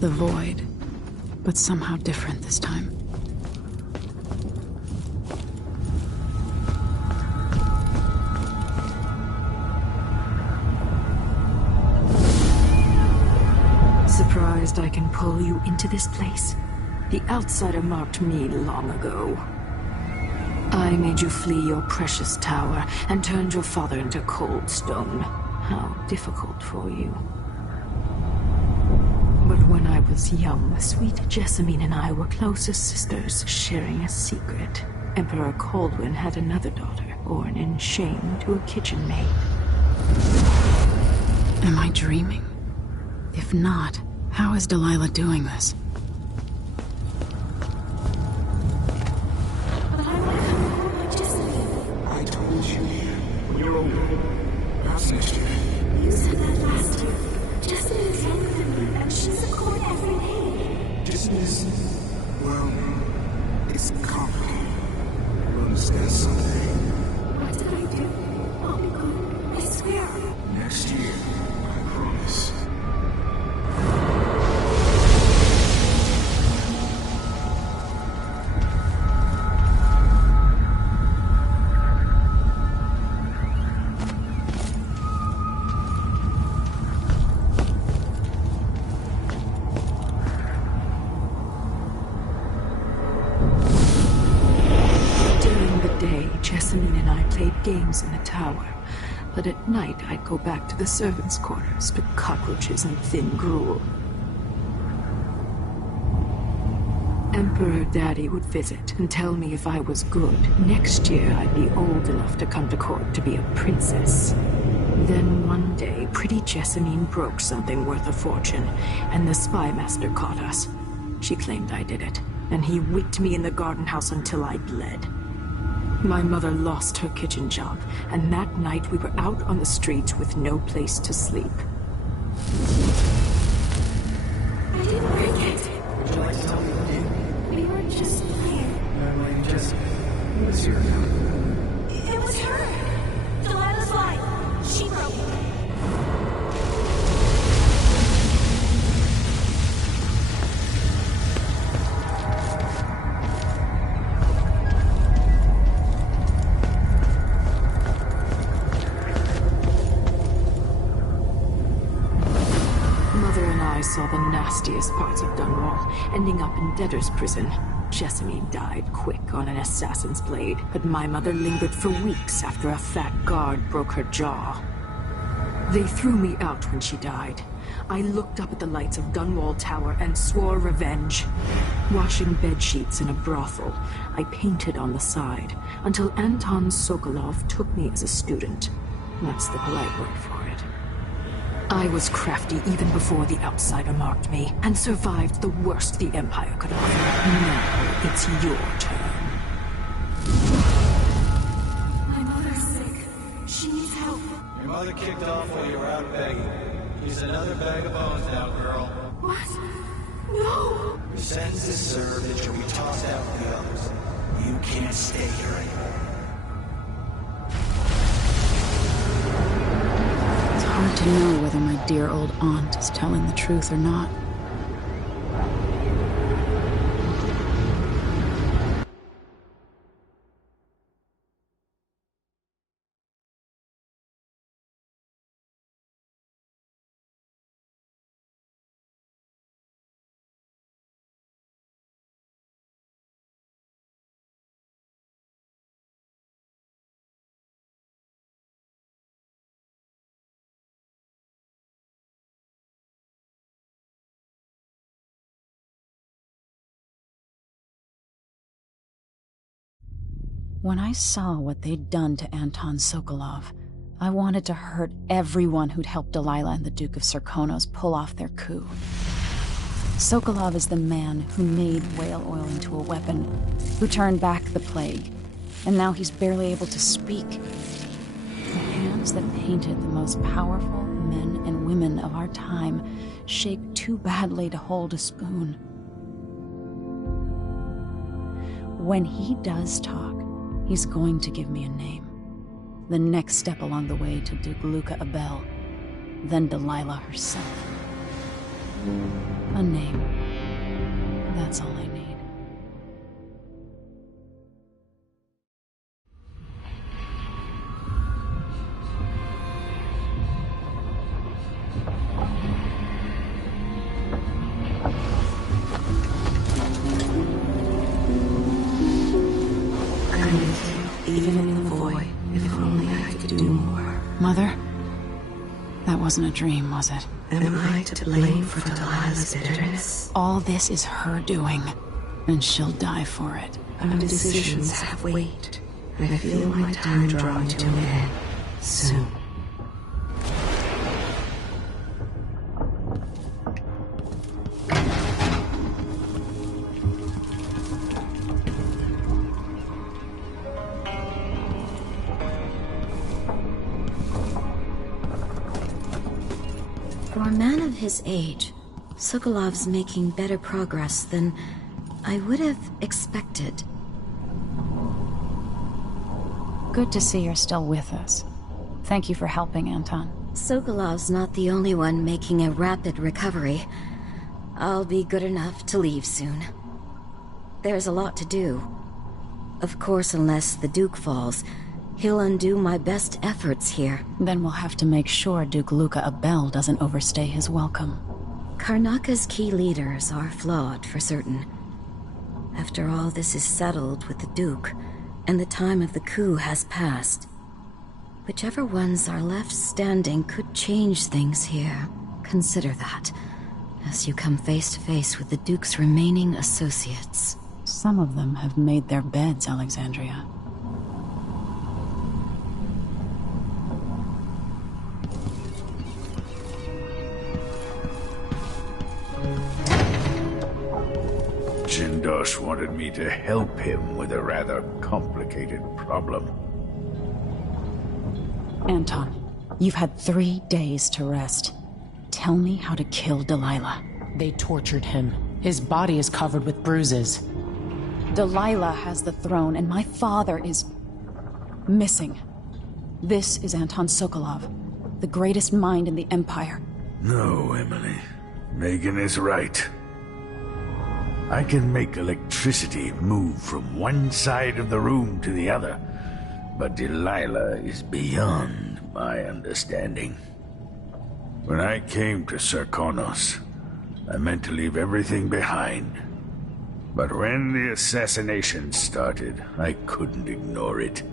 The void, but somehow different this time. Surprised I can pull you into this place? The outsider marked me long ago. I made you flee your precious tower and turned your father into cold stone. How difficult for you. But when I was young, sweet Jessamine and I were close as sisters, sharing a secret. Emperor Kaldwin had another daughter, born in shame to a kitchen maid. Am I dreaming? If not, how is Delilah doing this? I told you when you're older. Perhaps next year. You said that last year. Jessamine is younger than me, and she's a court every day. Business, well, it's complicated. You'll understand someday. What did I do? I'll be good. I swear. Next year, I promise. Jessamine and I played games in the tower, but at night I'd go back to the servants' quarters to cockroaches and thin gruel. Emperor Daddy would visit and tell me if I was good. Next year I'd be old enough to come to court to be a princess. Then one day, pretty Jessamine broke something worth a fortune, and the spy master caught us. She claimed I did it, and he whipped me in the garden house until I bled. My mother lost her kitchen job, and that night we were out on the streets with no place to sleep. I didn't break it. Would you like to tell me what you did? We were just playing. My lady Jessica. Who is here now? It was her. Delilah's lie. She broke it. I saw the nastiest parts of Dunwall, ending up in debtor's prison. Jessamine died quick on an assassin's blade, but my mother lingered for weeks after a fat guard broke her jaw. They threw me out when she died. I looked up at the lights of Dunwall Tower and swore revenge. Washing bedsheets in a brothel, I painted on the side, until Anton Sokolov took me as a student. That's the polite word for it. I was crafty even before the outsider marked me, and survived the worst the Empire could offer. Now, it's your turn. My mother's sick. She needs help. Your mother kicked off while you were out begging. He's another bag of bones now, girl. What? No! Your sentence is served and you'll be tossed out with the others. You can't stay here anymore. Hard to know whether my dear old aunt is telling the truth or not. When I saw what they'd done to Anton Sokolov, I wanted to hurt everyone who'd helped Delilah and the Duke of Serkonos pull off their coup. Sokolov is the man who made whale oil into a weapon, who turned back the plague, and now he's barely able to speak. The hands that painted the most powerful men and women of our time shake too badly to hold a spoon. When he does talk, he's going to give me a name. The next step along the way to Duke Luca Abel, then Delilah herself. A name. That's all I need. I'm with you, even in the void, if only I could do more. Mother? That wasn't a dream, was it? Am I to blame for Delilah's bitterness? All this is her doing, and she'll die for it. Our decisions have weight. I feel my time drawing to an end soon. For a man of his age, Sokolov's making better progress than I would have expected. Good to see you're still with us. Thank you for helping, Anton. Sokolov's not the only one making a rapid recovery. I'll be good enough to leave soon. There's a lot to do. Of course, unless the Duke falls, he'll undo my best efforts here. Then we'll have to make sure Duke Luca Abel doesn't overstay his welcome. Karnaka's key leaders are flawed, for certain. After all this is settled with the Duke, and the time of the coup has passed, whichever ones are left standing could change things here. Consider that, as you come face to face with the Duke's remaining associates. Some of them have made their beds, Alexandria. Jindosh wanted me to help him with a rather complicated problem. Anton, you've had 3 days to rest. Tell me how to kill Delilah. They tortured him. His body is covered with bruises. Delilah has the throne, and my father is missing. This is Anton Sokolov, the greatest mind in the Empire. No, Emily. Megan is right. I can make electricity move from one side of the room to the other, but Delilah is beyond my understanding. When I came to Serkonos, I meant to leave everything behind. But when the assassination started, I couldn't ignore it.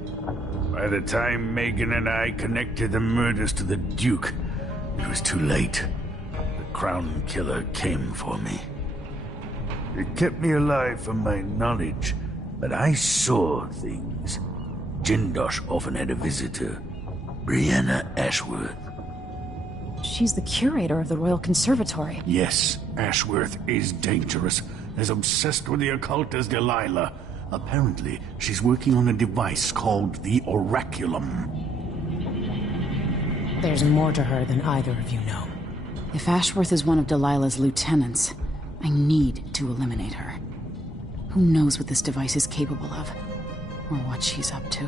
By the time Megan and I connected the murders to the Duke, it was too late. The Crown Killer came for me. It kept me alive from my knowledge, but I saw things. Jindosh often had a visitor, Brianna Ashworth. She's the curator of the Royal Conservatory. Yes, Ashworth is dangerous, as obsessed with the occult as Delilah. Apparently, she's working on a device called the Oraculum. There's more to her than either of you know. If Ashworth is one of Delilah's lieutenants, I need to eliminate her. Who knows what this device is capable of, or what she's up to.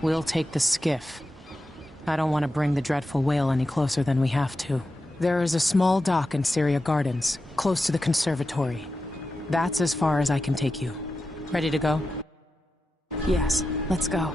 We'll take the skiff. I don't want to bring the dreadful whale any closer than we have to. There is a small dock in Syria Gardens, close to the conservatory. That's as far as I can take you. Ready to go? Yes, let's go.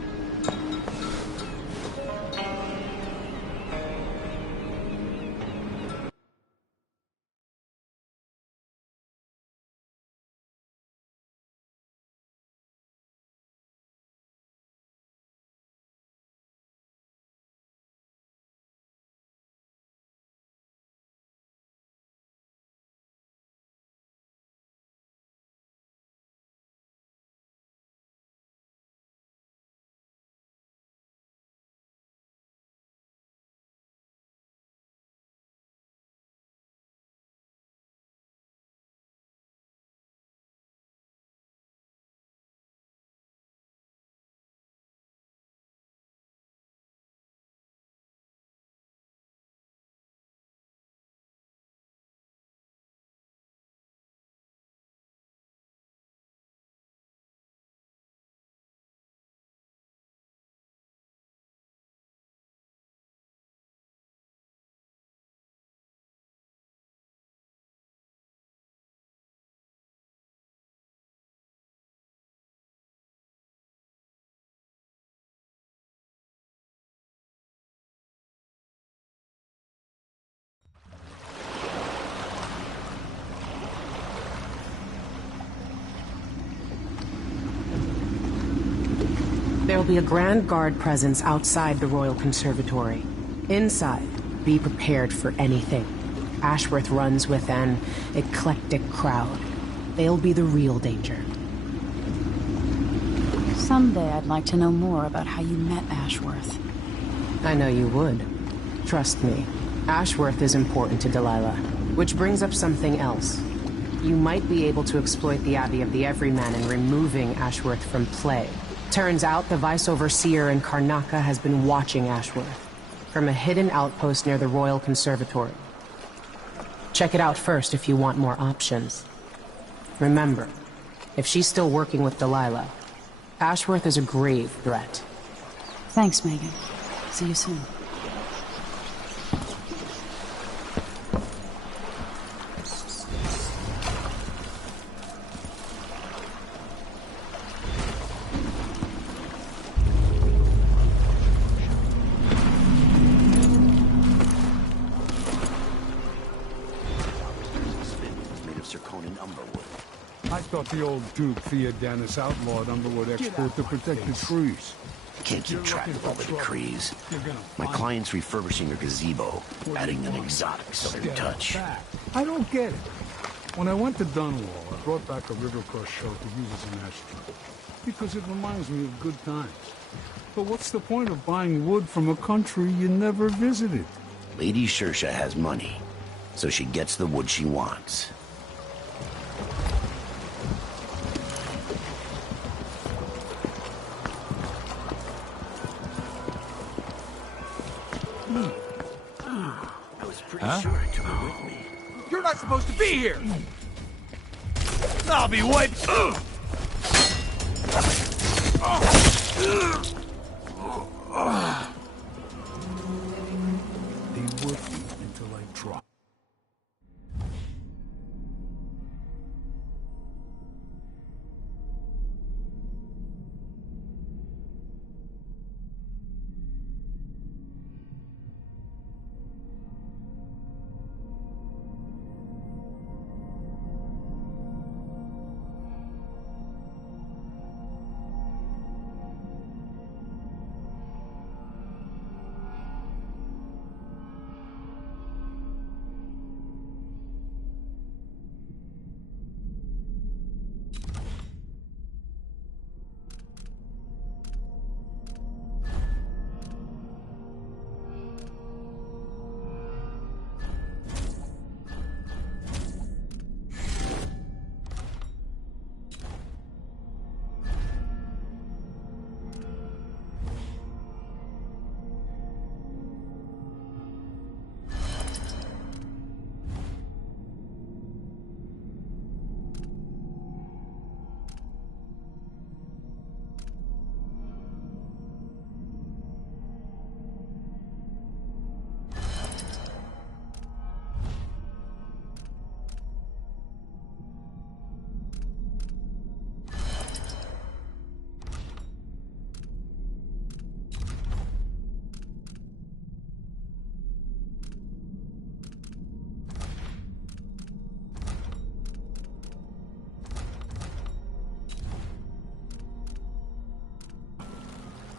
There'll be a Grand Guard presence outside the Royal Conservatory. Inside, be prepared for anything. Ashworth runs with an eclectic crowd. They'll be the real danger. Someday I'd like to know more about how you met Ashworth. I know you would. Trust me. Ashworth is important to Delilah. Which brings up something else. You might be able to exploit the Abbey of the Everyman in removing Ashworth from play. Turns out the Vice Overseer in Karnaca has been watching Ashworth from a hidden outpost near the Royal Conservatory. Check it out first if you want more options. Remember, if she's still working with Delilah, Ashworth is a grave threat. Thanks, Megan. See you soon. I thought the old Duke Theodanis outlawed Underwood export to protect the trees. I can't keep track of all the decrees. My client's refurbishing a gazebo, adding an exotic southern touch. I don't get it. When I went to Dunwall, I brought back a Rivercross show to use as an ashtray, because it reminds me of good times. But what's the point of buying wood from a country you never visited? Lady Shersha has money, so she gets the wood she wants. I was pretty sure I took her with me. You're not supposed to be here! I'll be wiped! They work me until I drop.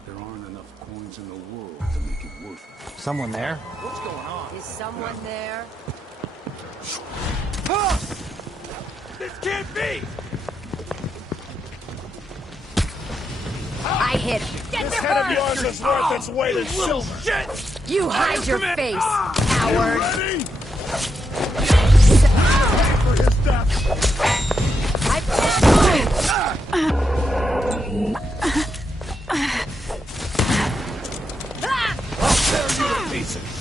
There aren't enough coins in the world to make it worth it. Someone there? What's going on? Is someone there? Ah! This can't be! I hit him. Get This to head of her! yours is worth its weight in silver! Shit! You hide your face, coward! Ready? For his death! I'll tear you to pieces!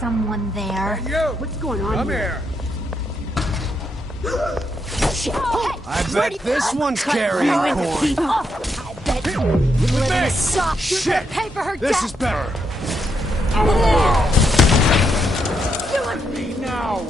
someone there. Hey, you! What's going on Come here. Shit. Oh, I bet this one's carrying corn. I'll bet you live in a sock. You're gonna pay for her This death. is better. Killing me now.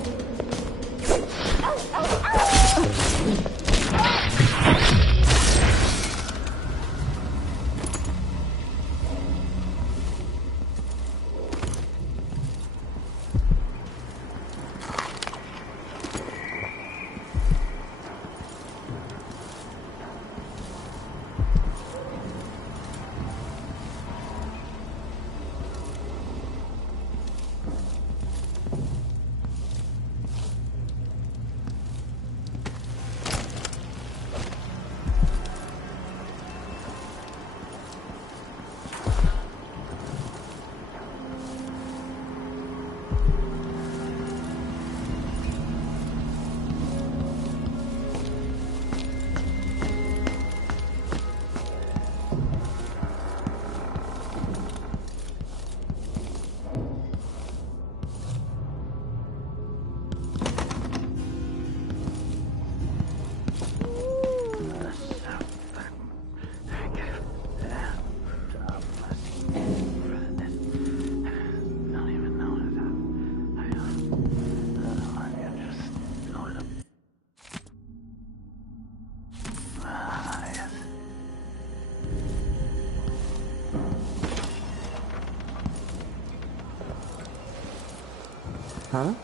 Huh?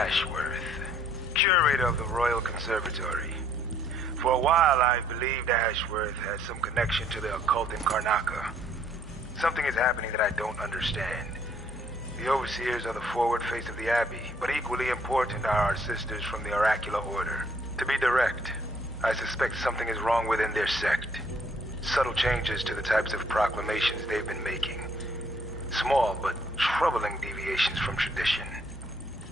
Ashworth, curator of the Royal Conservatory. For a while, I believed Ashworth had some connection to the occult in Karnaca. Something is happening that I don't understand. The Overseers are the forward face of the Abbey, but equally important are our sisters from the Oracular Order. To be direct, I suspect something is wrong within their sect. Subtle changes to the types of proclamations they've been making. Small but troubling deviations from tradition.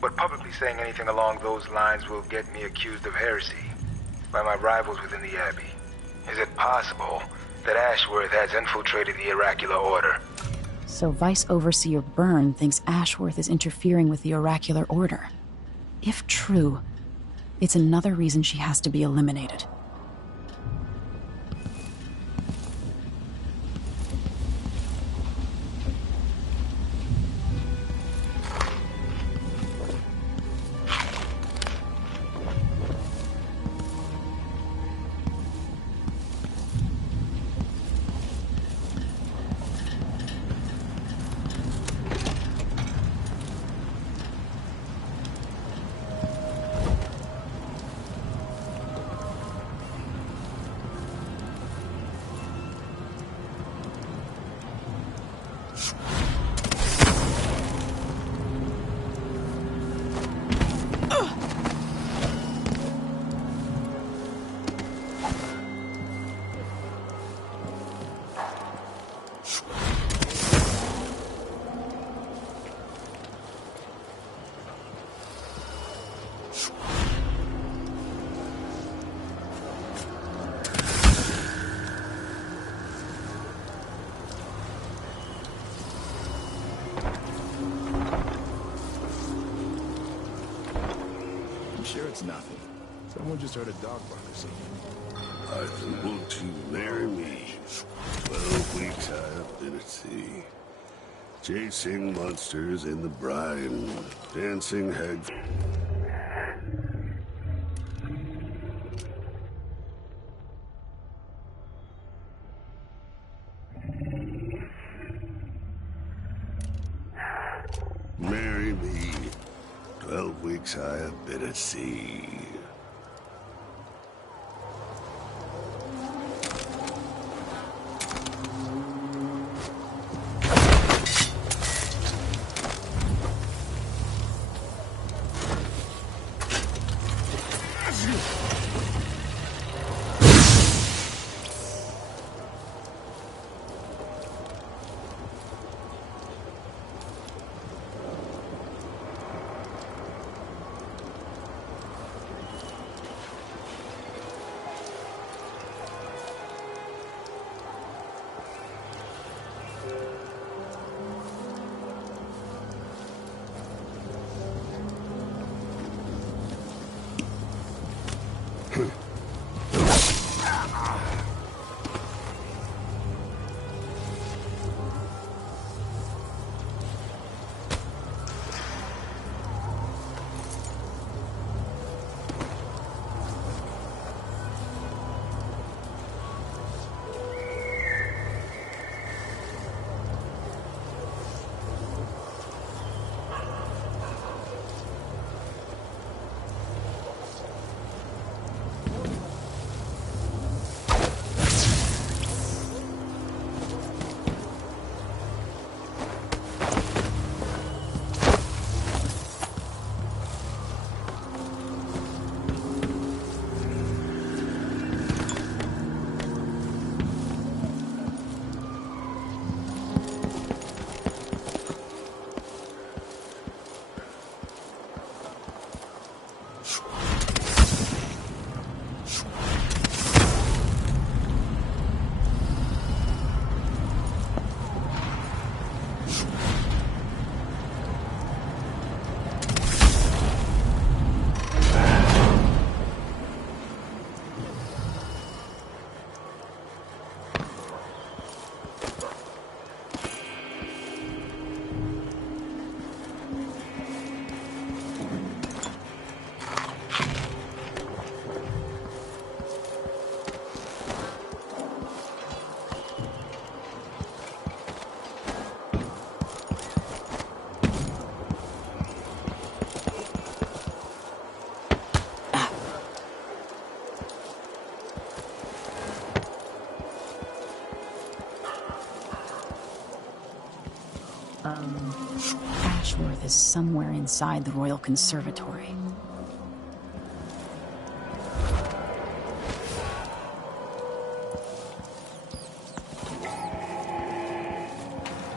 But publicly saying anything along those lines will get me accused of heresy by my rivals within the Abbey. Is it possible that Ashworth has infiltrated the Oracular Order? So Vice Overseer Byrne thinks Ashworth is interfering with the Oracular Order. If true, it's another reason she has to be eliminated. It's nothing. Someone just heard a dog bark or something. I said, won't you marry me? 12 weeks I have been at sea. Chasing monsters in the brine. Dancing hags. Marry me. 12 weeks I have been at sea. Ashworth is somewhere inside the Royal Conservatory.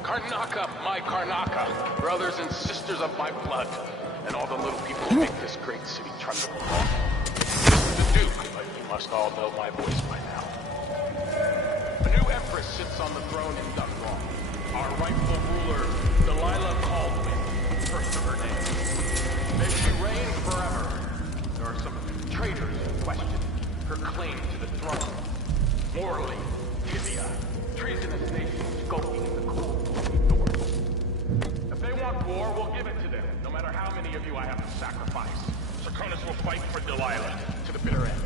Karnaca, my Karnaca, brothers and sisters of my blood, and all the little people who make this great city tremble. This is the Duke, but you must all know my voice by now. A new empress sits on the throne in Dunwall. Our rightful ruler, Delilah Caldwin, first of her name. May she reign forever. There are some traitors who question her claim to the throne. Morley, Tibia, treasonous nations skulking in the cold north. If they want war, we'll give it to them, no matter how many of you I have to sacrifice. Serkonos will fight for Delilah to the bitter end.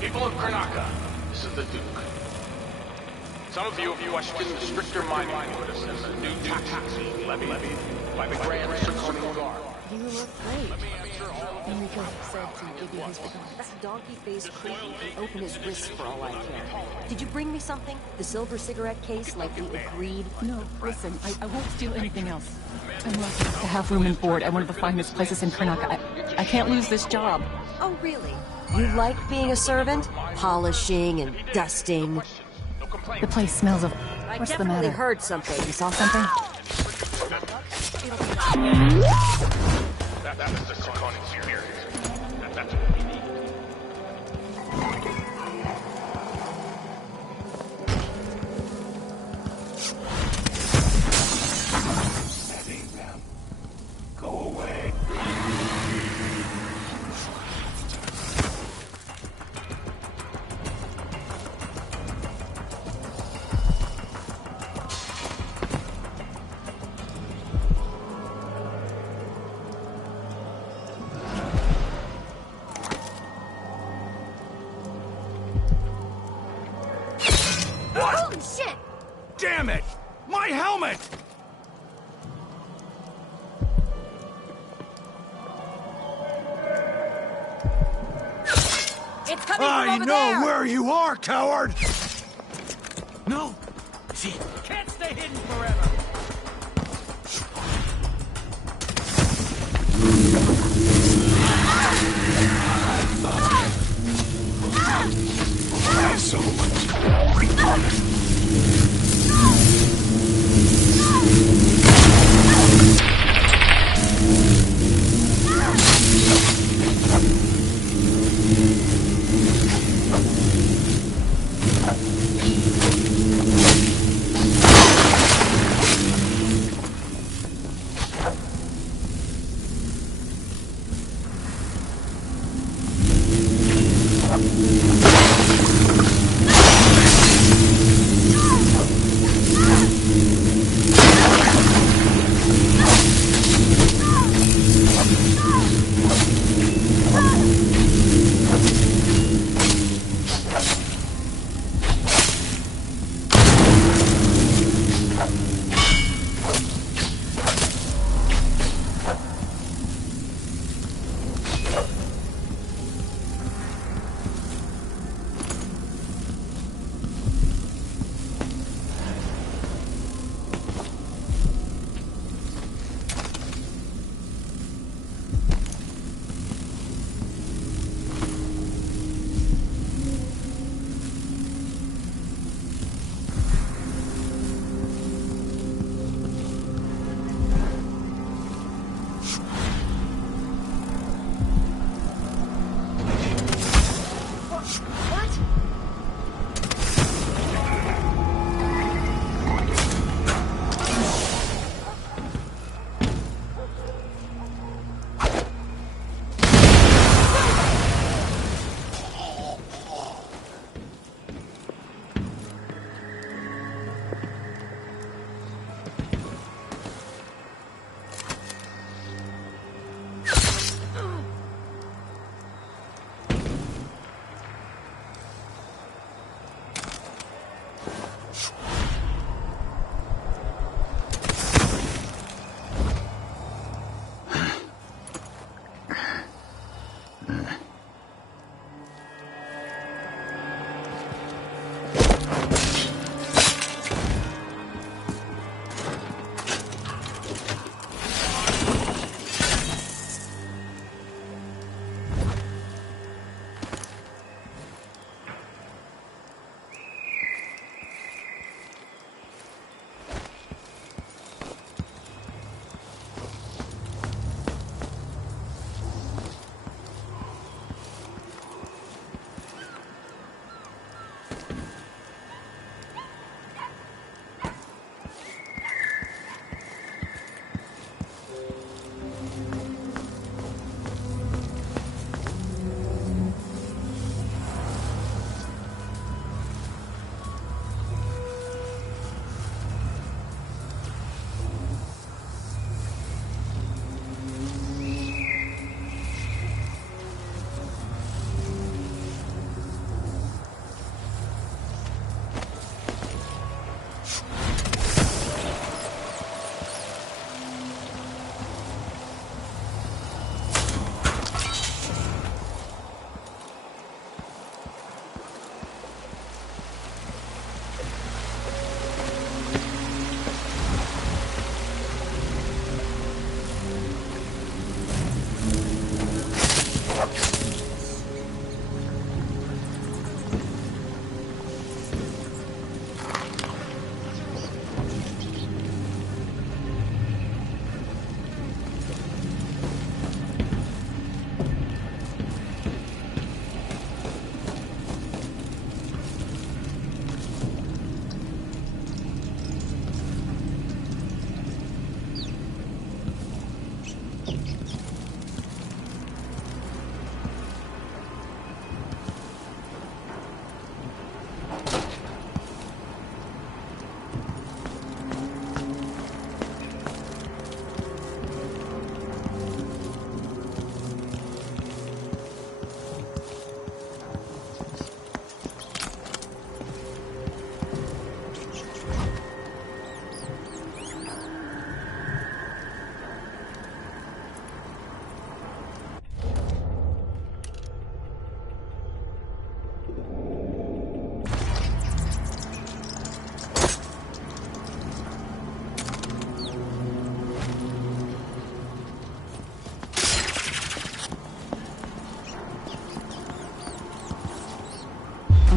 People of Karnaca, this is the Duke. Some of you have questioned the stricter mining orders and the new taxes levied by the Grand Serkono Guard. You look great. Enrico said to give you his regards. That donkey-faced creep can open his wrists for all I care. Did you bring me something? The silver cigarette case like we agreed? No, listen, I won't steal anything else. I'm lucky to have room and board at one of the finest places in Karnaca. I can't lose this job. Oh, really? You like being a servant? Polishing and dusting? The place smells of... I What's the definitely matter? heard something. You saw something? That is the Serkono spirit. That's what we need. Go away. It's coming from I over know there! where you are, coward! No! She can't stay hidden forever! So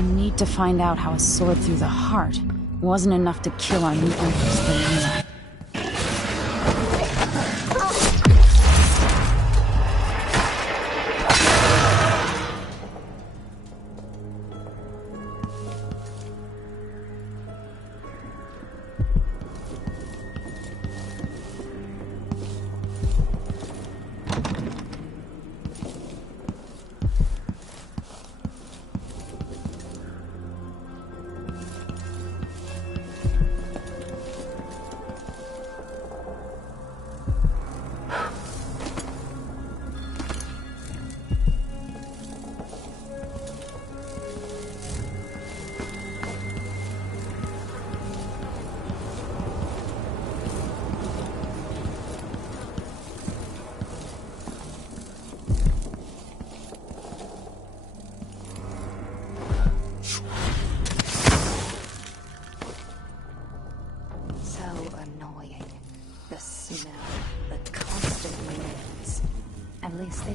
need to find out how a sword through the heart wasn't enough to kill our new Empress, Delilah.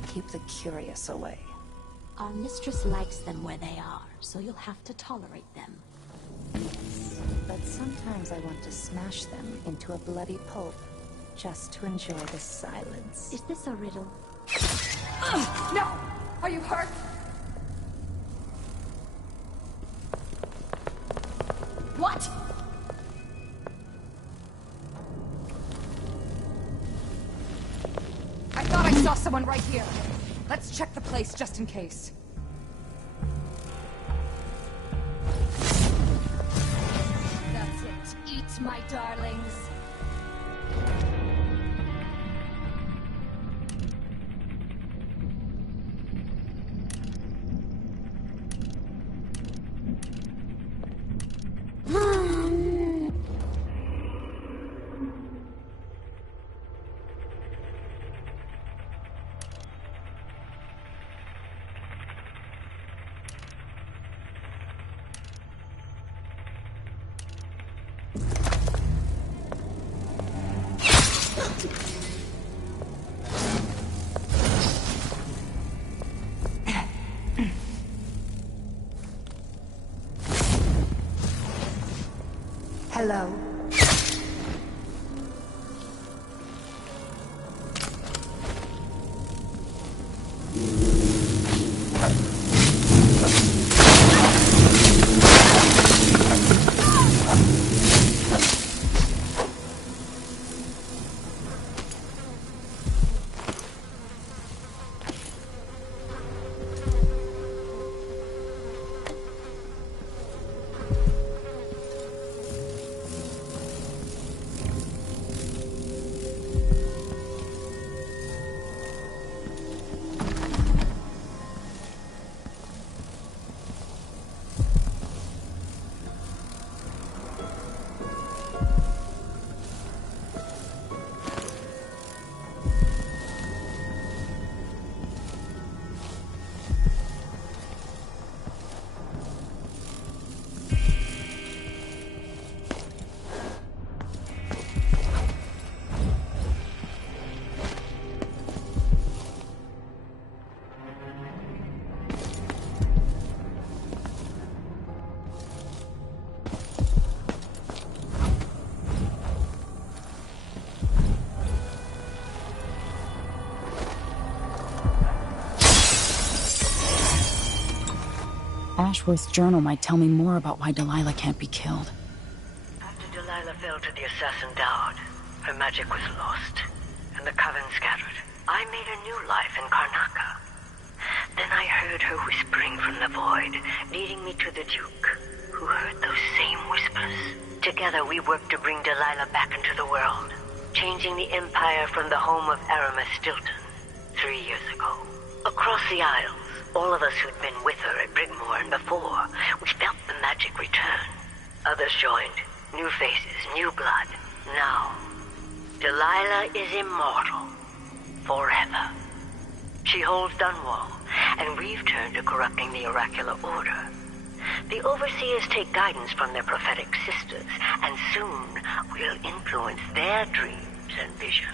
Keep the curious away. Our mistress likes them where they are, so you'll have to tolerate them. Yes, but sometimes I want to smash them into a bloody pulp, just to enjoy the silence. Is this a riddle? No! Are you hurt? What? I thought I saw someone right here. Let's check the place just in case. That's it. Eat, my darlings. Hello. Ashworth's journal might tell me more about why Delilah can't be killed. After Delilah fell to the assassin Dowd, her magic was lost, and the coven scattered. I made a new life in Karnaca. Then I heard her whispering from the void, leading me to the Duke, who heard those same whispers. Together we worked to bring Delilah back into the world, changing the Empire from the home of Aramis Stilton 3 years ago. Across the Isles, all of us who'd been with her at Brigmore and before, we felt the magic return. Others joined. New faces, new blood. Now, Delilah is immortal. Forever. She holds Dunwall, and we've turned to corrupting the oracular order. The Overseers take guidance from their prophetic sisters, and soon we'll influence their dreams and visions.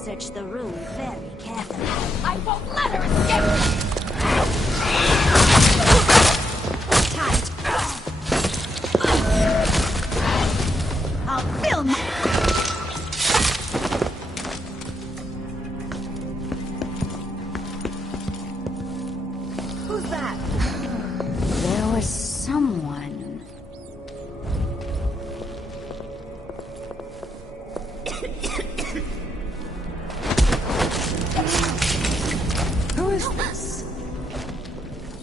search the room very carefully. I won't let her escape! I'll film. Who's that? There was someone. Who is this?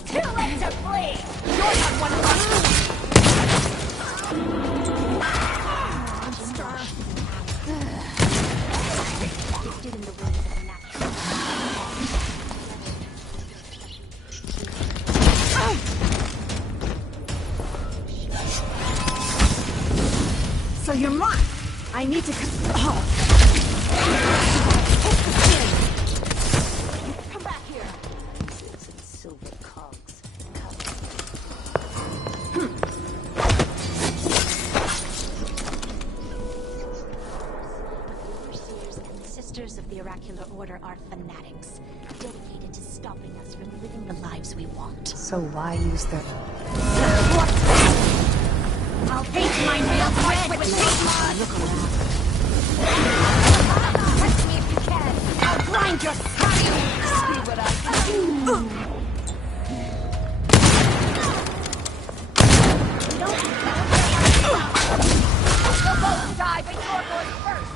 Too late to flee! You're not one of us! Gifted in the ways of the natural. So you're marked. I need to come back here. Silver cogs. Overseers and Sisters of the Oracular Order are fanatics, dedicated to stopping us from living the lives we want. So why use their... I'll paint my nails red with paint mod! Look around. Touch me if you can! I'll blind your sight! See what I can do! We'll both die, but you're going first!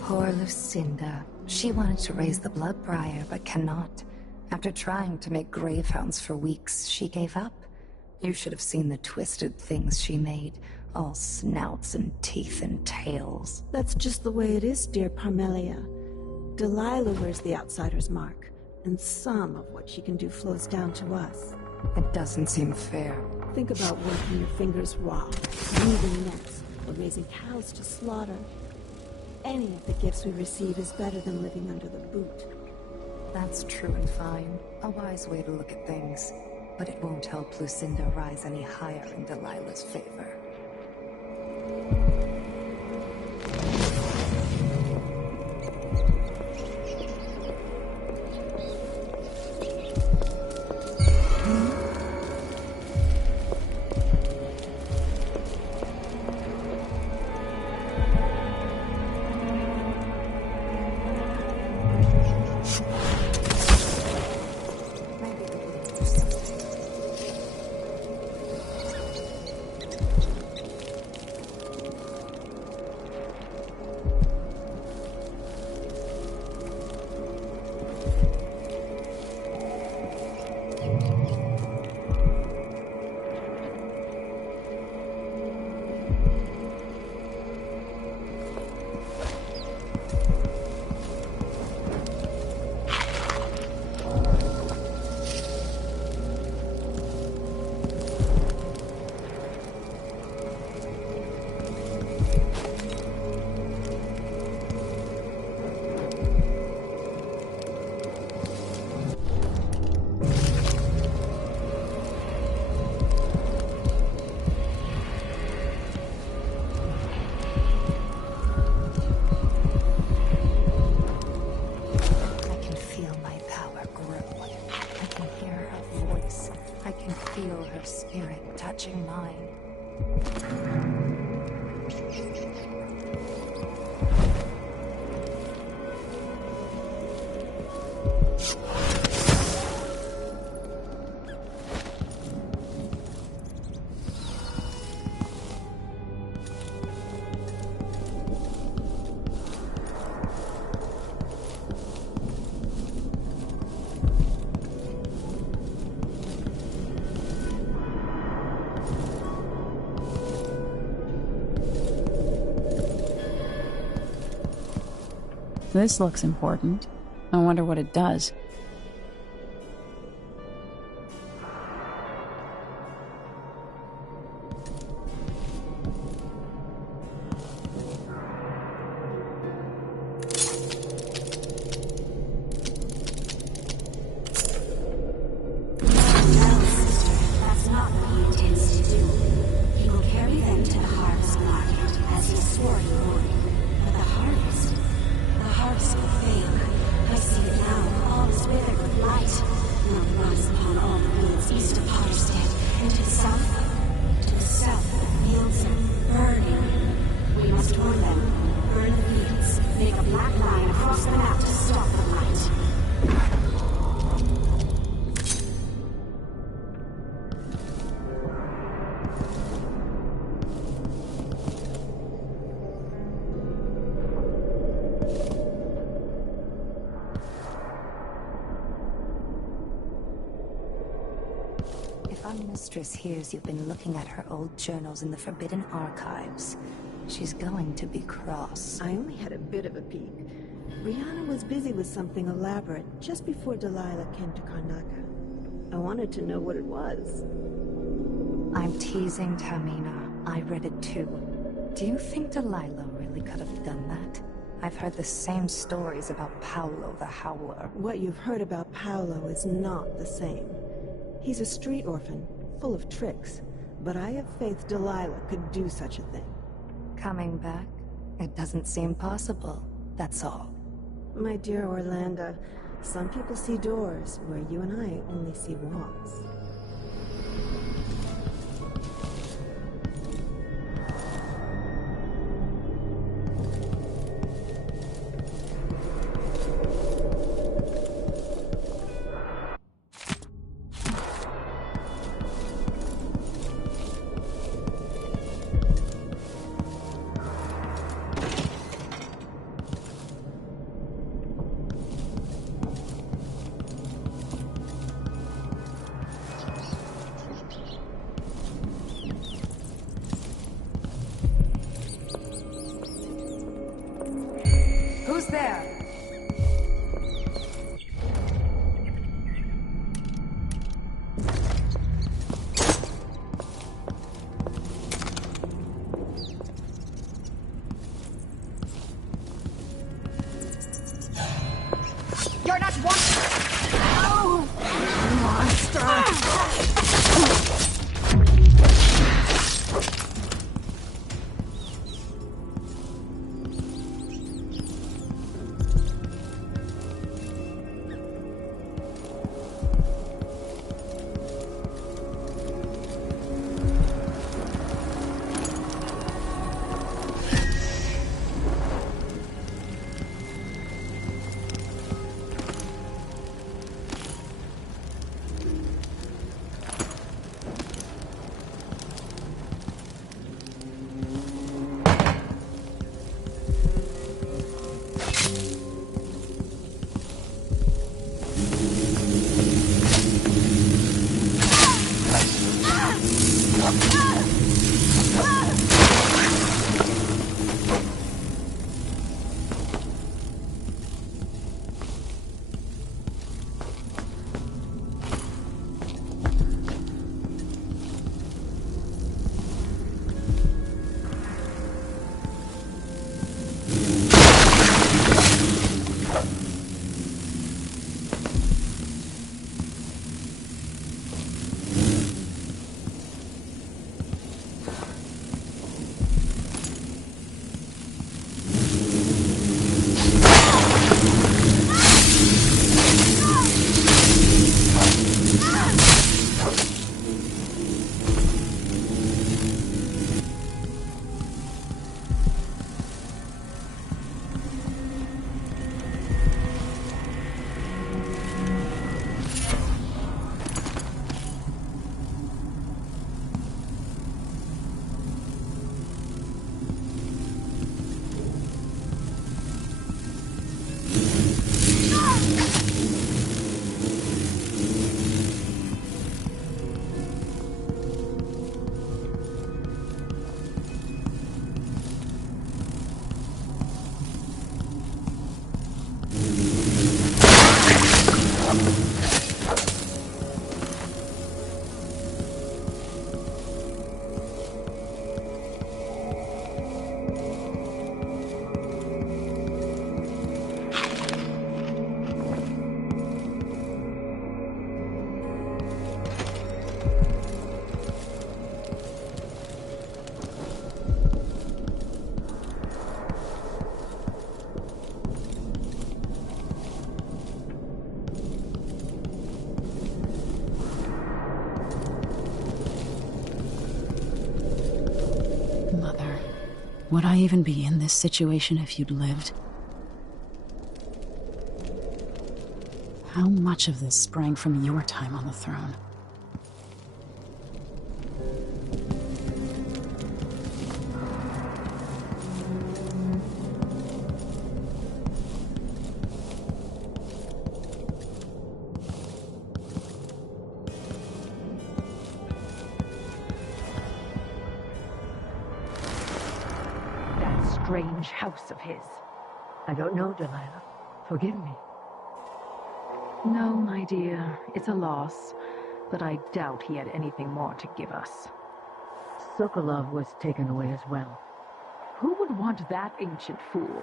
Poor Lucinda. She wanted to raise the blood briar, but cannot. After trying to make gravehounds for weeks, she gave up. You should have seen the twisted things she made. All snouts and teeth and tails. That's just the way it is, dear Parmelia. Delilah wears the outsider's mark, and some of what she can do flows down to us. It doesn't seem fair. Think about working your fingers raw, weaving nets, or raising cows to slaughter. any of the gifts we receive is better than living under the boot. That's true and fine. A wise way to look at things. But it won't help Lucinda rise any higher in Delilah's favor. Her spirit touching mine. This looks important. I wonder what it does. If our mistress hears you've been looking at her old journals in the Forbidden Archives, she's going to be cross. I only had a bit of a peek. Brianna was busy with something elaborate just before Delilah came to Karnaca. I wanted to know what it was. I'm teasing, Tamina. I read it too. Do you think Delilah really could have done that? I've heard the same stories about Paolo the Howler. What you've heard about Paolo is not the same. He's a street orphan, full of tricks. But I have faith Delilah could do such a thing. Coming back? It doesn't seem possible, that's all. My dear Orlando, some people see doors where you and I only see walls. Would I even be in this situation if you'd lived? How much of this sprang from your time on the throne? Strange house of his. I don't know, Delilah. Forgive me. No, my dear. It's a loss. But I doubt he had anything more to give us. Sokolov was taken away as well. Who would want that ancient fool?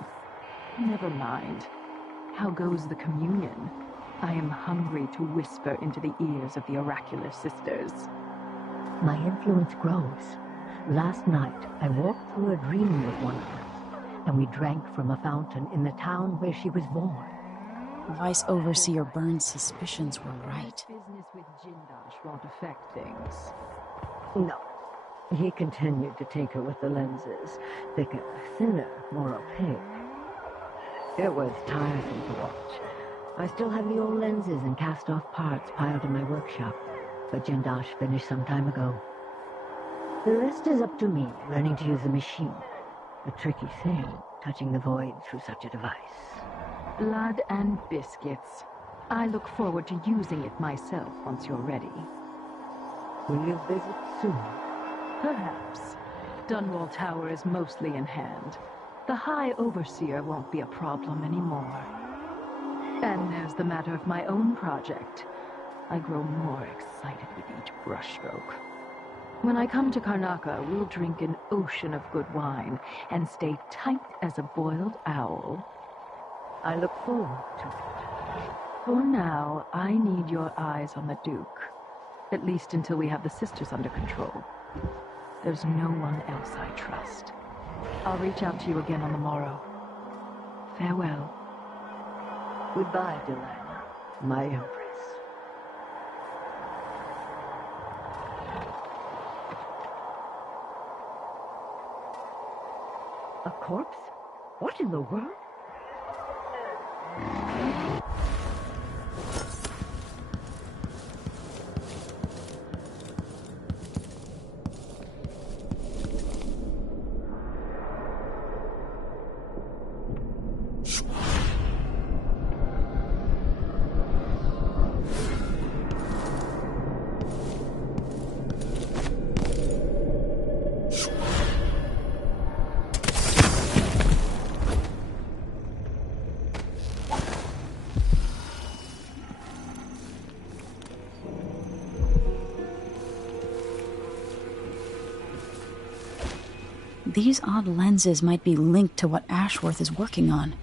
Never mind. How goes the communion? I am hungry to whisper into the ears of the oracular sisters. My influence grows. Last night, I walked through a dream with one of them, and we drank from a fountain in the town where she was born. Vice Overseer Burns' suspicions were right. Business with Jindash won't affect things. No. He continued to take her with the lenses. Thicker, thinner, more opaque. It was tiresome to watch. I still have the old lenses and cast-off parts piled in my workshop, but Jindash finished some time ago. The rest is up to me, learning to use the machine. A tricky thing, touching the void through such a device. Blood and biscuits. I look forward to using it myself once you're ready. Will you visit soon? Perhaps. Dunwall Tower is mostly in hand. The High Overseer won't be a problem anymore. And there's the matter of my own project. I grow more excited with each brushstroke. When I come to Karnaca, we'll drink an ocean of good wine and stay tight as a boiled owl. I look forward to it. For now, I need your eyes on the Duke. At least until we have the sisters under control. There's no one else I trust. I'll reach out to you again on the morrow. Farewell. Goodbye, Delilah, my empress. A corpse? What in the world? These odd lenses might be linked to what Ashworth is working on.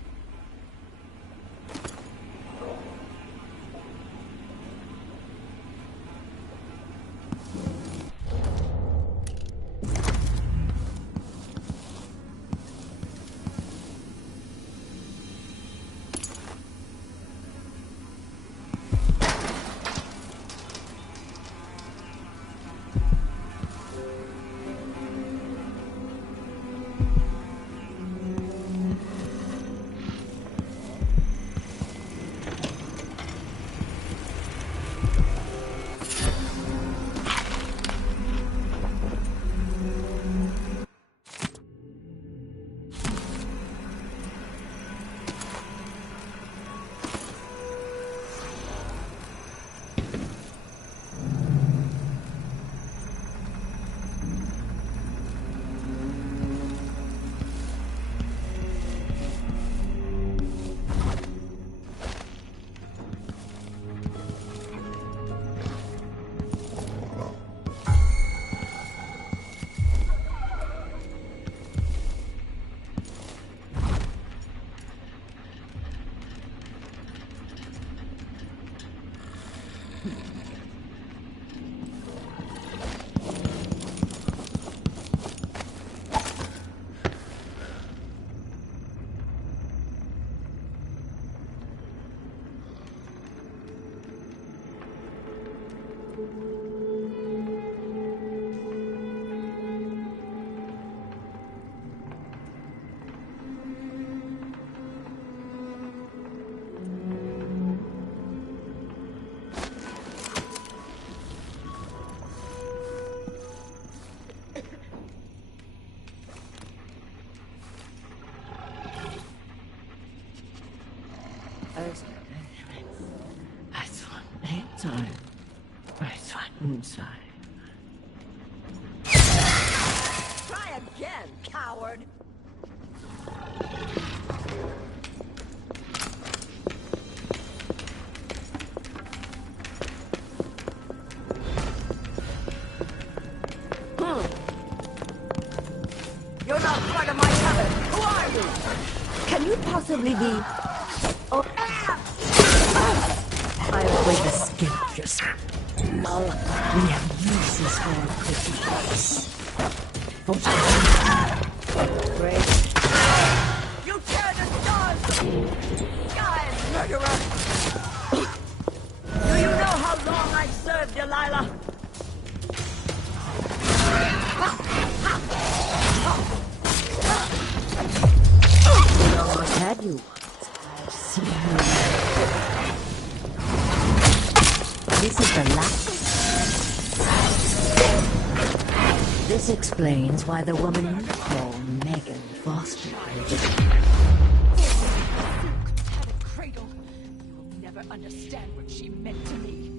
Try again, coward! You're not part of my coven. Who are you? Can you possibly be... Oh, I'll break the skin off your skin. Null, we have uses for our pretty face. Great. You tear the stars! Die, murderer! Do you know how long I've served Delilah? I've had you once. I've seen her. This is the last. This explains why the woman you call Megan Foster Had a cradle. You will never understand what she meant to me.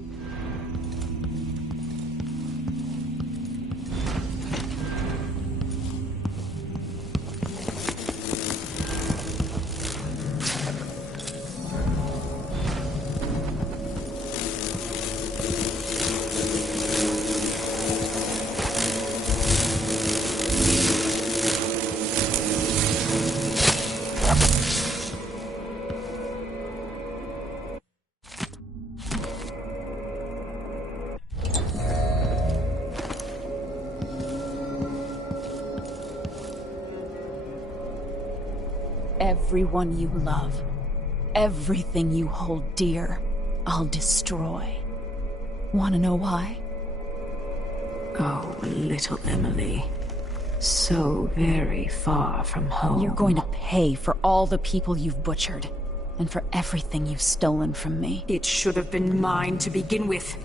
Everyone you love, everything you hold dear, I'll destroy. Wanna know why? Oh, little Emily. So very far from home. You're going to pay for all the people you've butchered, and for everything you've stolen from me. It should have been mine to begin with.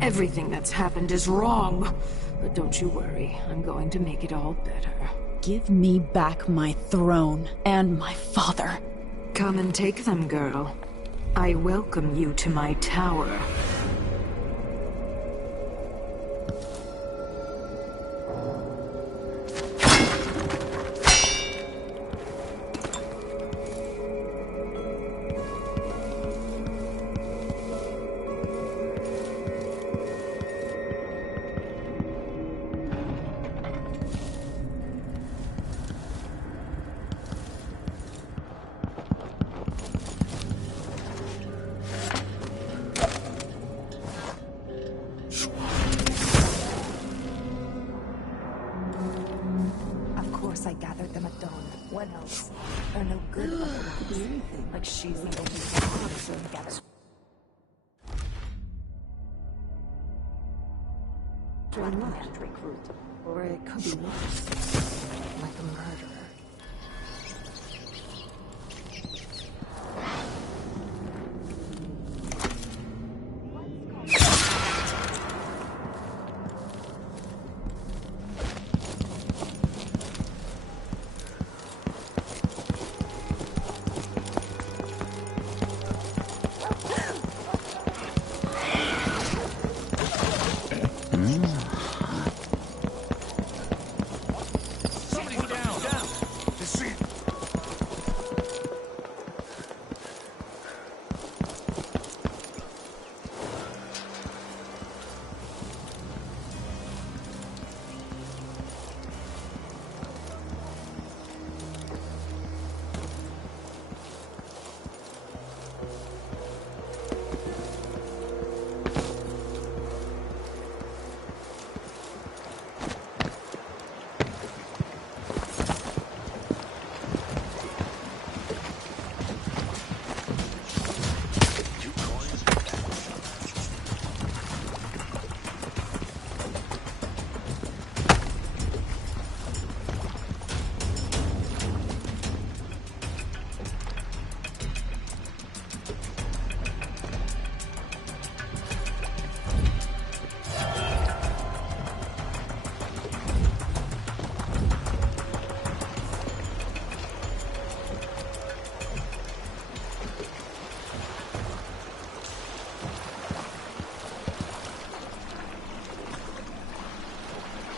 Everything that's happened is wrong. But don't you worry, I'm going to make it all better. Give me back my throne and my father. Come and take them, girl. I welcome you to my tower. course I gathered them at dawn. What else? They're no good but there could be anything. Like she's the only one to gather. Or it could be worse. Like a murderer.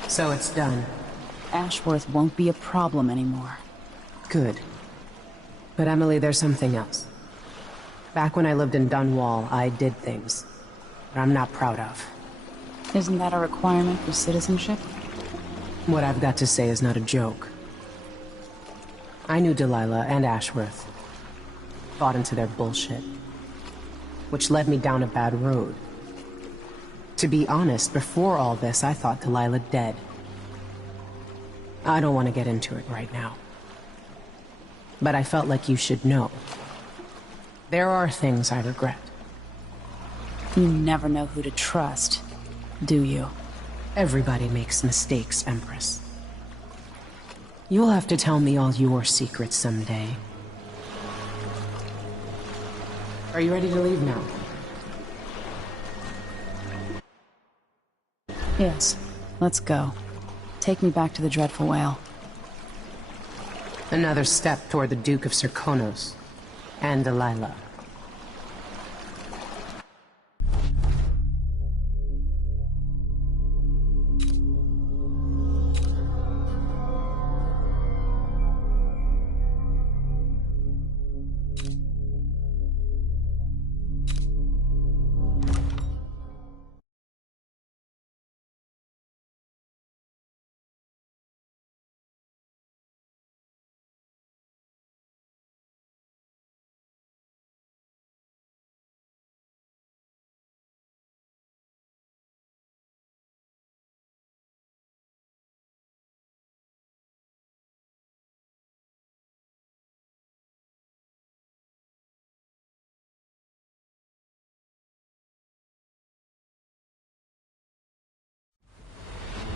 So it's done. Ashworth won't be a problem anymore. Good. But Emily, there's something else. Back when I lived in Dunwall, I did things that I'm not proud of. Isn't that a requirement for citizenship? What I've got to say is not a joke. I knew Delilah and Ashworth. Bought into their bullshit. Which led me down a bad road. To be honest, before all this, I thought Delilah dead. I don't want to get into it right now. But I felt like you should know. There are things I regret. You never know who to trust, do you? Everybody makes mistakes, Empress. You'll have to tell me all your secrets someday. Are you ready to leave now? Yes. Let's go. Take me back to the Dreadful Whale. Another step toward the Duke of Serkonos and Delilah.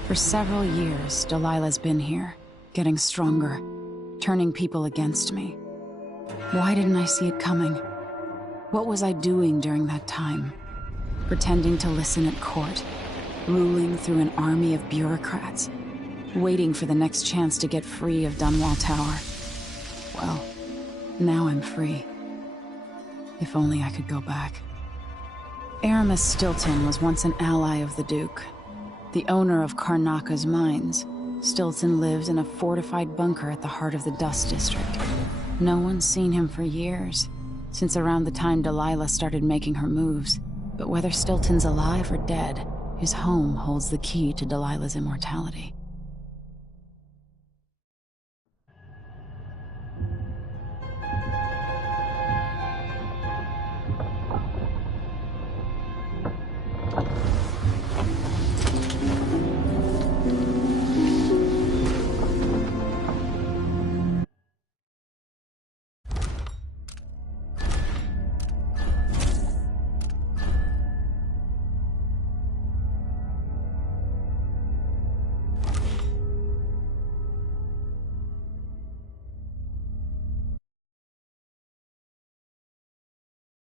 For several years, Delilah's been here, getting stronger, turning people against me. Why didn't I see it coming? What was I doing during that time? Pretending to listen at court, ruling through an army of bureaucrats, waiting for the next chance to get free of Dunwall Tower. Well, now I'm free. If only I could go back. Aramis Stilton was once an ally of the Duke. The owner of Karnaka's mines. Stilton lived in a fortified bunker at the heart of the Dust District. No one's seen him for years, since around the time Delilah started making her moves. But whether Stilton's alive or dead, his home holds the key to Delilah's immortality.